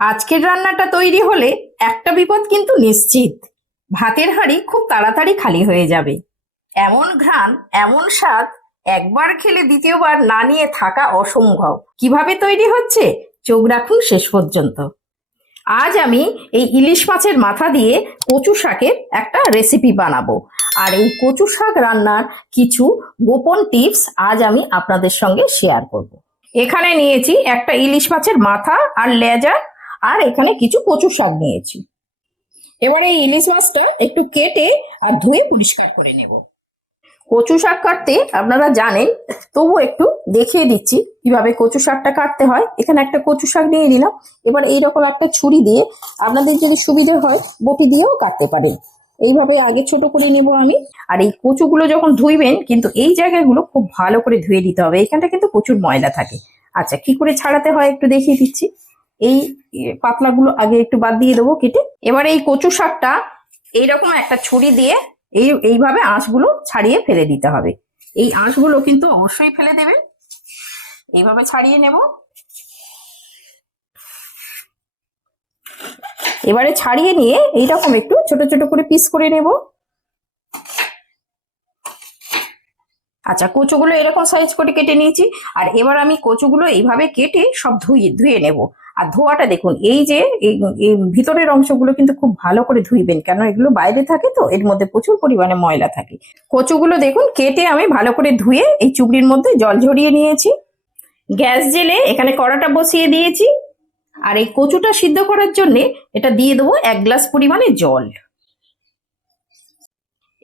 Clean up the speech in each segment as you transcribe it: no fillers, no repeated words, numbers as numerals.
আজকের রান্নাটা তৈরি হলে একটা বিপদ কিন্তু নিশ্চিত। ভাতের হাঁড়ি খুব তাড়াতাড়ি খালি হয়ে যাবে। এমন ঘ্রাণ, এমন স্বাদ, একবার খেলে দ্বিতীয়বার না নিয়ে থাকা অসম্ভব। কিভাবে তৈরি হচ্ছে চোখ রাখুন শেষ পর্যন্ত। আজ আমি এই ইলিশ মাছের মাথা দিয়ে কচু শাকের একটা রেসিপি বানাবো। আর এই কচু শাক রান্নার কিছু গোপন টিপস আজ আমি আপনাদের সঙ্গে শেয়ার করব। এখানে নিয়েছি একটা ইলিশ মাছের মাথা আর লেজা, আর এখানে কিছু কচু শাক নিয়েছি। এবারে এই ইলিশ মাছটা একটু কেটে আর ধুয়ে পরিষ্কার করে নেব। কচু শাক কাটতে আপনারা জানেন, তবু একটু দেখিয়ে দিচ্ছি কিভাবে কচু শাকটা কাটতে হয়। এখানে একটা কচু শাক নিয়ে নিলাম। এবার এইরকম একটা ছুরি দিয়ে, আপনাদের যদি সুবিধে হয় বটি দিয়েও কাটতে পারেন। এইভাবে আগে ছোট করে নেব আমি। আর এই কচুগুলো যখন ধুইবেন কিন্তু এই জায়গাগুলো খুব ভালো করে ধুয়ে দিতে হবে, এখানটা কিন্তু প্রচুর ময়লা থাকে। আচ্ছা, কি করে ছাড়াতে হয় একটু দেখিয়ে দিচ্ছি। এই পাতলাগুলো আগে একটু বাদ দিয়ে দেবো কেটে। এবার এই কচু শাকটা এইরকম একটা ছুরি দিয়ে এইভাবে আঁশগুলো ছাড়িয়ে ফেলে দিতে হবে। এই আঁশগুলো কিন্তু অবশ্যই ফেলে দেবেন। এইভাবে ছাড়িয়ে নেব। এবারে ছাড়িয়ে নিয়ে এইরকম একটু ছোট ছোট করে পিস করে নেব। আচ্ছা, কচুগুলো এরকম সাইজ করে কেটে নিয়েছি। আর এবার আমি কচুগুলো এইভাবে কেটে সব ধুয়ে নেব। আর ধোয়াটা দেখুন, এই যে এই ভিতরের অংশগুলো কিন্তু খুব ভালো করে ধুইবেন, কেন এগুলো বাইরে থাকে তো এর মধ্যে প্রচুর পরিমাণে ময়লা থাকে। কচুগুলো দেখুন কেটে আমি ভালো করে ধুয়ে এই চুবড়ির মধ্যে জল ঝরিয়ে নিয়েছি। গ্যাস জেলে এখানে কড়াটা বসিয়ে দিয়েছি। আর এই কচুটা সিদ্ধ করার জন্য এটা দিয়ে দেবো 1 গ্লাস পরিমাণে জল।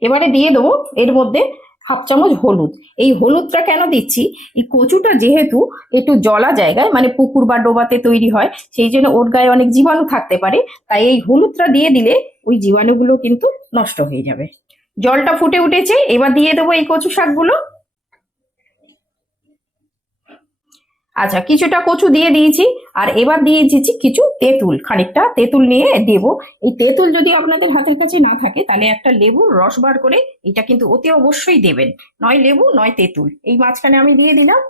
এবারে দিয়ে দেবো এর মধ্যে হাফ চামচ হলুদ। এই হলুদটা কেন দিচ্ছি, এই কচুটা যেহেতু একটু জলা জায়গায় মানে পুকুর বা ডোবাতে তৈরি হয়, সেই জন্য ওর গায়ে অনেক জীবাণু থাকতে পারে। তাই এই হলুদটা দিয়ে দিলে ওই জীবাণুগুলো কিন্তু নষ্ট হয়ে যাবে। জলটা ফুটে উঠেছে, এবার দিয়ে দেবো এই কচু শাকগুলো। আচ্ছা, কিছুটা কচু দিয়ে দিয়েছি। আর এবার দিয়ে দিয়েছি কিছু তেঁতুল, খানিকটা তেঁতুল নিয়ে দেব। এই তেঁতুল যদি আপনাদের হাতের কাছে না থাকে তাহলে একটা লেবুর রস বার করে এটা কিন্তু অতি অবশ্যই দেবেন। নয় লেবু নয় তেঁতুল, এই মাঝখানে আমি দিয়ে দিলাম।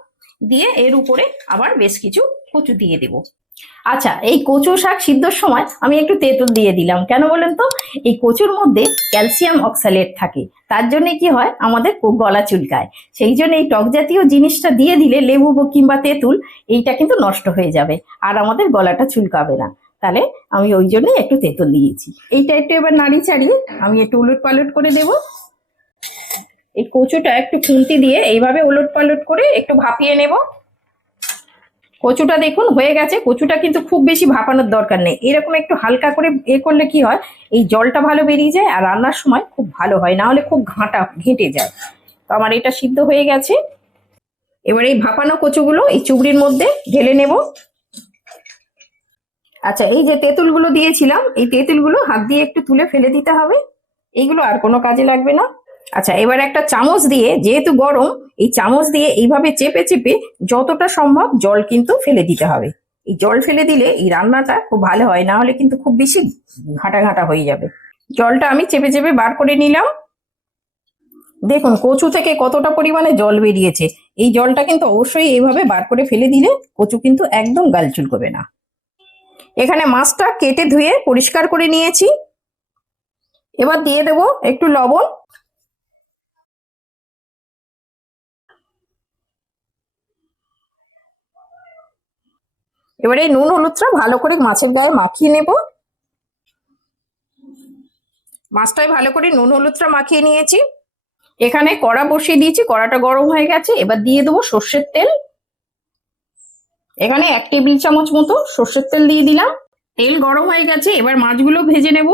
দিয়ে এর উপরে আবার বেশ কিছু কচু দিয়ে দেব। আচ্ছা, এই কচু শাক সিদ্ধর সময় আমি একটু তেঁতুল দিয়ে দিলাম, কেন বলেন তো? এই কচুর মধ্যে ক্যালসিয়াম অক্সালেট থাকে, তার জন্য কি হয় আমাদের গলা চুলকায়। সেই জন্য এই টক জাতীয় জিনিসটা দিয়ে দিলে, লেবু কিংবা তেঁতুল, এইটা কিন্তু নষ্ট হয়ে যাবে আর আমাদের গলাটা চুলকাবে না। তাহলে আমি ওই জন্যই একটু তেঁতুল দিয়েছি। এইটা একটু এবার নাড়ি চাড়িয়ে আমি একটু উলট পালট করে দেব। এই কচুটা একটু খুন্তি দিয়ে এইভাবে উলট পালট করে একটু ভাপিয়ে নেব। কচুটা দেখুন হয়ে গেছে। কচুটা কিন্তু খুব বেশি ভাপানোর দরকার নেই, এরকম একটু হালকা করে করলে কি হয়, এই জলটা ভালো বেরিয়ে যায় আর রান্নার সময় খুব ভালো হয়, না হলে খুব ঘেঁটে যায়। তো আমার এটা সিদ্ধ হয়ে গেছে। এবার এই ভাপানো কচুগুলো এই চুবড়ির মধ্যে ঢেলে নেব। আচ্ছা, এই যে তেঁতুলগুলো দিয়েছিলাম, এই তেঁতুলগুলো হাত দিয়ে একটু তুলে ফেলে দিতে হবে, এইগুলো আর কোনো কাজে লাগবে না। আচ্ছা, এবার একটা চামচ দিয়ে, যেহেতু গরম, এই চামচ দিয়ে এইভাবে চেপে চেপে যতটা সম্ভব জল কিন্তু ফেলে দিতে হবে। এই জল ফেলে দিলে এই রান্নাটা খুব ভালো হয়, না হলে কিন্তু খুব বেশি ঘাটা ঘাটা হয়ে যাবে। জলটা আমি চেপে চেপে বার করে নিলাম। দেখুন কচু থেকে কতটা পরিমাণে জল বেরিয়েছে। এই জলটা কিন্তু অবশ্যই এইভাবে বার করে ফেলে দিলে কচু কিন্তু একদম গাল চুলকবে না। এখানে মাছটা কেটে ধুয়ে পরিষ্কার করে নিয়েছি। এবার দিয়ে দেবো একটু লবণ। এবারে নুন হলুদটা ভালো করে মাছের গায়ে মাখিয়ে নেব। মাছটায় ভালো করে নুন হলুদটা মাখিয়ে নিয়েছি। এখানে কড়া বসিয়ে দিয়েছি, কড়াটা গরম হয়ে গেছে। এবার দিয়ে দেবো সর্ষের তেল। এখানে 1 টেবিল চামচ মতো সর্ষের তেল দিয়ে দিলাম। তেল গরম হয়ে গেছে, এবার মাছগুলো ভেজে নেব।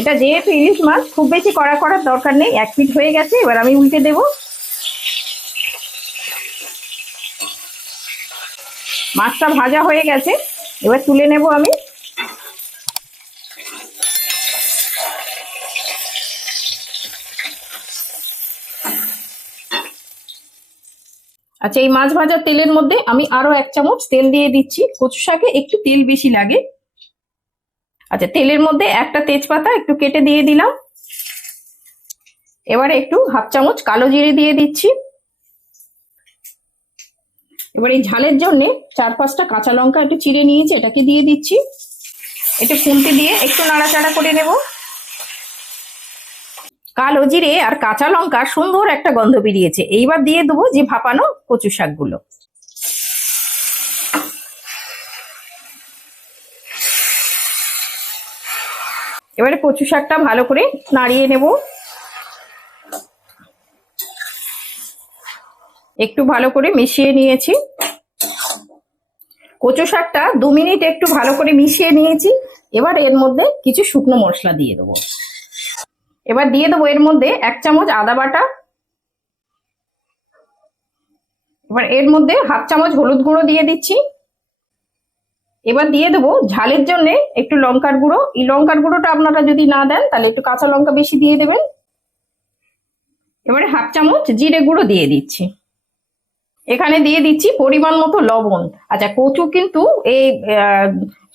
এটা যেহেতু ইলিশ মাছ, খুব বেশি কড়া করার দরকার নেই। 1 পিঠ হয়ে গেছে, এবার আমি উল্টে দেব। মাছটা ভাজা হয়ে গেছে, এবার তুলে নেব আমি। আচ্ছা, এই মাছ ভাজার তেলের মধ্যে আমি আরো 1 চামচ তেল দিয়ে দিচ্ছি। কচু শাকে একটু তেল বেশি লাগে। আচ্ছা, তেলের মধ্যে একটা তেজপাতা একটু কেটে দিয়ে দিলাম। এবারে একটু হাফ চামচ কালো জিরে দিয়ে দিচ্ছি। এবার এই ঝালের জন্য 4-5টা কাঁচা লঙ্কা একটু চিড়ে নিয়েছি, এটাকে দিয়ে দিচ্ছি। একটু খুন্তি দিয়ে একটু নাড়াচাড়া করে নেব। কালো জিরে আর কাঁচা লঙ্কা সুন্দর একটা গন্ধ বেরিয়েছে। এইবার দিয়ে দেবো যে ভাপানো কচু শাকগুলো। এবারে কচু শাকটা ভালো করে নাড়িয়ে নেব। একটু ভালো করে মিশিয়ে নিয়েছি। কচু শাকটা 2 মিনিট একটু ভালো করে মিশিয়ে নিয়েছি। এবার এর মধ্যে কিছু শুকনো মশলা দিয়ে দেবো। এবার দিয়ে দেবো এর মধ্যে 1 চামচ আদা বাটা। এবার এর মধ্যে 1/2 চামচ হলুদ গুঁড়ো দিয়ে দিচ্ছি। এবার দিয়ে দেবো ঝালের জন্য একটু লঙ্কার গুঁড়ো। এই লঙ্কার গুঁড়োটা আপনারা যদি না দেন তাহলে একটু কাঁচা লঙ্কা বেশি দিয়ে দেবেন। এবারে 1/2 চামচ জিরে গুঁড়ো দিয়ে দিচ্ছি। এখানে দিয়ে দিচ্ছি পরিমাণ মতো লবণ। আচ্ছা, কচু কিন্তু এই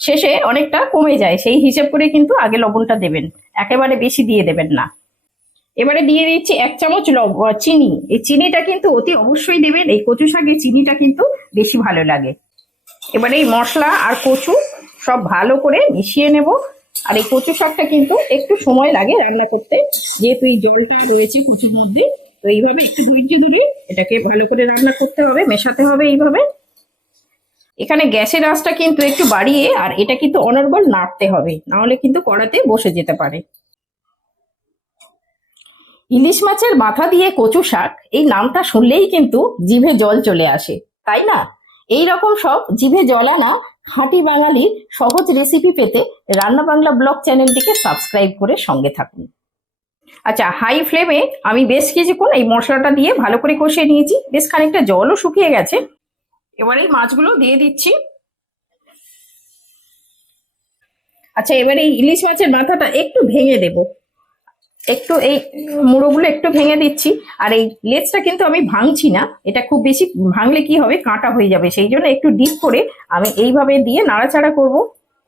শেষে অনেকটা কমে যায়, সেই হিসেব করে কিন্তু আগে লবণটা দেবেন, একেবারে বেশি দিয়ে দেবেন না। এবারে দিয়ে দিচ্ছি 1 চামচ চিনি। এই চিনিটা কিন্তু অতি অবশ্যই দেবেন, এই কচু শাকে চিনিটা কিন্তু বেশি ভালো লাগে। এবারে এই মশলা আর কচু সব ভালো করে মিশিয়ে নেব। আর এই কচু শাকটা কিন্তু একটু সময় লাগে রান্না করতে, যেহেতু এই জলটা রয়েছে কচুর মধ্যে। তো এইভাবে একটু ধৈর্য ধরে এটাকে ভালো করে রান্না করতে হবে, মেশাতে হবে এইভাবে। এখানে গ্যাসের আঁচটা কিন্তু একটু বাড়িয়ে আর এটা কিন্তু অনর্গল নাড়তে হবে, নাহলে কিন্তু কড়াতে বসে যেতে পারে। ইলিশ মাছের মাথা দিয়ে কচু শাক, এই নামটা শুনলেই কিন্তু জিভে জল চলে আসে, তাই না? এই রকম সব জিভে জল আনা খাঁটি বাঙালির সহজ রেসিপি পেতে রান্না বাংলা ব্লগ চ্যানেলটিকে সাবস্ক্রাইব করে সঙ্গে থাকুন। আচ্ছা, হাই ফ্লেমে আমি বেশ কিছুক্ষণ এই মশলাটা দিয়ে ভালো করে কষিয়ে নিয়েছি, বেশ খানিকটা জলও শুকিয়ে গেছে। এবার এই মাছগুলো দিয়ে দিচ্ছি। আচ্ছা, এবার এই ইলিশ মাছের মাথাটা একটু ভেঙে দেব, একটু এই মুড়োগুলো একটু ভেঙে দিচ্ছি। আর এই লেজটা কিন্তু আমি ভাঙছি না, এটা খুব বেশি ভাঙলে কি হবে, কাঁটা হয়ে যাবে, সেই জন্য একটু ডিপ করে আমি এইভাবে দিয়ে নাড়াচাড়া করব।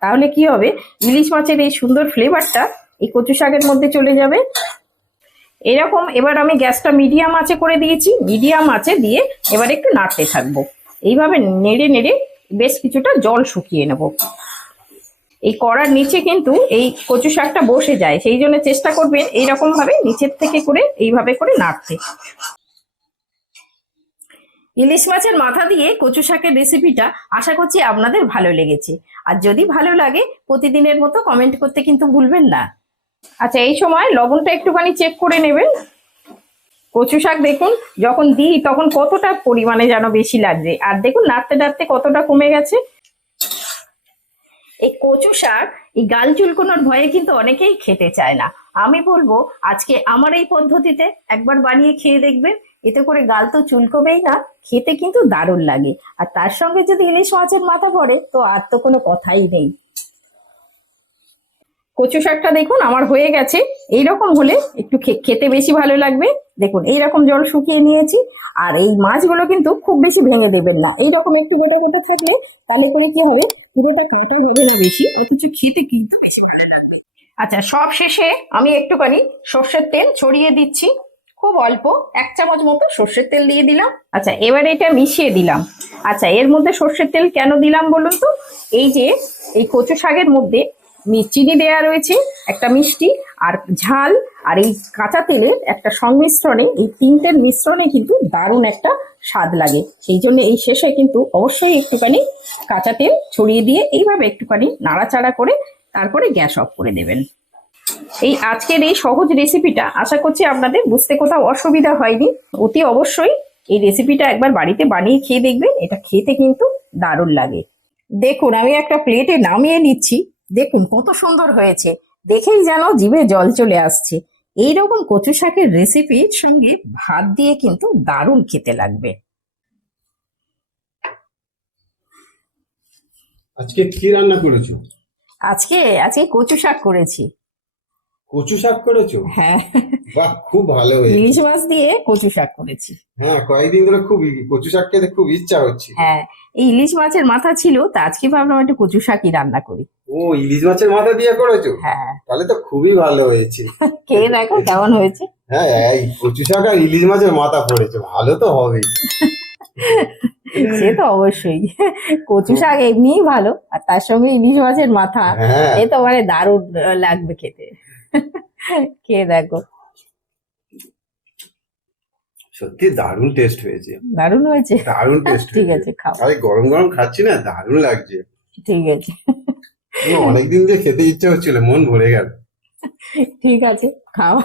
তাহলে কি হবে, ইলিশ মাছের এই সুন্দর ফ্লেভারটা এই কচু শাকের মধ্যে চলে যাবে। এরকম এবার আমি গ্যাসটা মিডিয়াম আঁচে করে দিয়েছি। মিডিয়াম আঁচে দিয়ে এবার একটু নাড়তে থাকবো, এইভাবে নেড়ে নেড়ে বেশ কিছুটা জল শুকিয়ে নেব। এই কড়ার নিচে কিন্তু এই কচু শাকটা বসে যায়, সেই জন্য চেষ্টা করবেন এইরকম ভাবে নিচের থেকে করে এইভাবে করে নাড়তে। ইলিশ মাছের মাথা দিয়ে কচু শাকের রেসিপিটা আশা করছি আপনাদের ভালো লেগেছে। আর যদি ভালো লাগে প্রতিদিনের মতো কমেন্ট করতে কিন্তু ভুলবেন না। আচ্ছা, এই সময় লবণটা একটুখানি চেক করে নেবেন। কচু শাক দেখুন যখন দিই তখন কতটা পরিমাণে যেন বেশি লাগছে, আর দেখুন নাড়তে নাড়তে কতটা কমে গেছে। এই কচু শাক এই গাল চুলকোনোর ভয়ে কিন্তু অনেকেই খেতে চায় না। আমি বলবো আজকে আমার এই পদ্ধতিতে একবার বানিয়ে খেয়ে দেখবেন, এতে করে গাল তো চুলকোবেই না, খেতে কিন্তু দারুণ লাগে। আর তার সঙ্গে যদি ইলিশ মাছের মাথা পড়ে তো আর তো কোনো কথাই নেই। কচু শাকটা দেখুন আমার হয়ে গেছে। এইরকম হলে একটু খেতে বেশি ভালো লাগবে। দেখুন এইরকম জল শুকিয়ে নিয়েছি। আর এই মাছগুলো কিন্তু খুব বেশি ভেঙে দেবেন না, এইরকম একটু গোটা গোটা থাকলে তাহলে করে কি হবে, পুরোটা কাঁটা হবে না বেশি, অথচ খেতে কিন্তু বেশি ভালো লাগবে। আচ্ছা, সব শেষে আমি একটুখানি সর্ষের তেল ছড়িয়ে দিচ্ছি, খুব অল্প 1 চামচ মতো সর্ষের তেল দিয়ে দিলাম। আচ্ছা, এবার এটা মিশিয়ে দিলাম। আচ্ছা, এর মধ্যে সর্ষের তেল কেন দিলাম বলুন তো, এই যে এই কচু শাকের মধ্যে চিনি দেয়া রয়েছে, একটা মিষ্টি আর ঝাল আর এই কাঁচা তেলের একটা সংমিশ্রণে, এই তিনটের মিশ্রণে কিন্তু দারুণ একটা স্বাদ লাগে। সেই জন্য এই শেষে কিন্তু অবশ্যই একটুখানি কাঁচা তেল ছড়িয়ে দিয়ে এইভাবে একটুখানি নাড়াচাড়া করে তারপরে গ্যাস অফ করে দেবেন। এই আজকের এই সহজ রেসিপিটা আশা করছি আপনাদের বুঝতে কোথাও অসুবিধা হয়নি। অতি অবশ্যই এই রেসিপিটা একবার বাড়িতে বানিয়ে খেয়ে দেখবেন, এটা খেতে কিন্তু দারুণ লাগে। দেখুন আমি একটা প্লেটে নামিয়ে নিচ্ছি, দেখুন কত সুন্দর হয়েছে, দেখেই যেন জিভে জল চলে আসছে। এইরকম কচু শাকের রেসিপির সঙ্গে ভাত দিয়ে কিন্তু দারুণ খেতে লাগবে। আজকে কি রান্না করেছো? আজকে আজকে কচু শাক করেছি। কচু শাক করেছো? হ্যাঁ, বাহ, খুব ভালো হয়েছে। ইলিশ মাছ দিয়ে কচু শাক করেছি। হ্যাঁ, কয়েকদিন ধরে খুব কচু শাক খেতে খুব ইচ্ছা হচ্ছে। হ্যাঁ, এই ইলিশ মাছের মাথা ছিল, তা আজকে ভাবলাম একটু কচু শাকই রান্না করি। ও, ইলিশ মাছের মাথা দিয়ে করেছো? হ্যাঁ, তাহলে তো খুবই ভালো হয়েছে। খেয়ে দেখো কেমন হয়েছে। হ্যাঁ, এই কচু শাক আর ইলিশ মাছের মাথা পড়েছে, ভালো তো হবেই। সে তো অবশ্যই। কচু শাক এমনিই ভালো, আর তার সঙ্গে ইলিশ মাছের মাথা, হ্যাঁ, এ তো মানে দারুণ লাগবে খেতে। খেয়ে দেখো, সত্যি দারুণ টেস্ট হয়েছে, দারুণ হয়েছে। দারুণ টেস্ট ঠিক হয়েছে। আছে, খাও। আরে গরম গরম খাচ্ছি না, দারুণ লাগছে। ঠিক আছে, অনেকদিন দিয়ে খেতে ইচ্ছে হচ্ছিল, মন ভরে গেল। ঠিক আছে, খাও,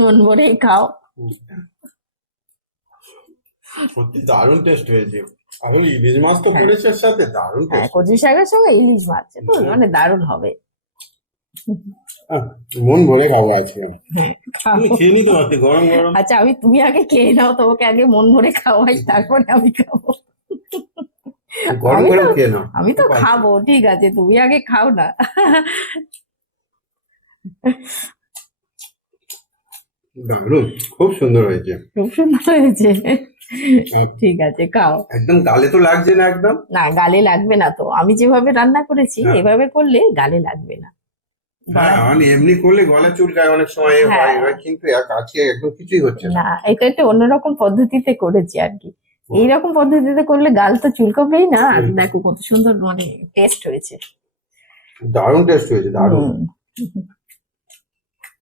মন ভরে খাও। সত্যি দারুণ টেস্ট হয়েছে। এখন ইলিশ মাছ তো হ্যাঁ। পড়েছে এর সাথে, দারুণ হ্যাঁ, টেস্ট। কচু শাকের সঙ্গে ইলিশ মাছ, এ তো মানে দারুণ হবে। মন ভরে খাবো আজকে। হ্যাঁ, খাও। তুমি খেয়ে নিতে পারতে গরম গরম। আচ্ছা, তুমি আগে খেয়ে নাও, তোমাকে আগে মন ভরে খাওয়াই, তারপরে আমি খাবো। গরম আমি তো গরম খেয়ে নাও। আমি তো খুব ভালো। খাবো, ঠিক আছে, তুমি আগে খাও না। দারুণ, খুব সুন্দর হয়েছে। খুব সুন্দর হয়েছে। আহ, ঠিক আছে, খাও। একদম গালে তো লাগছে না একদম। না, গালে লাগবে না তো, আমি যেভাবে রান্না করেছি হ্যাঁ। এভাবে করলে গালে লাগবে না। হ্যাঁ, মানে এমনি করলে গলা চুলকায় অনেক সময়, হ্যাঁ। এবার কিন্তু আজকে একদম কিছুই হচ্ছে না। না, এটা একটা অন্যরকম পদ্ধতিতে করেছি আর কি। এইরকম পদ্ধতিতে করলে গাল তো চুলকাবেই না, আর দেখো কত সুন্দর মানে টেস্ট হয়েছে। দারুণ টেস্ট হয়েছে, দারুণ। হুম।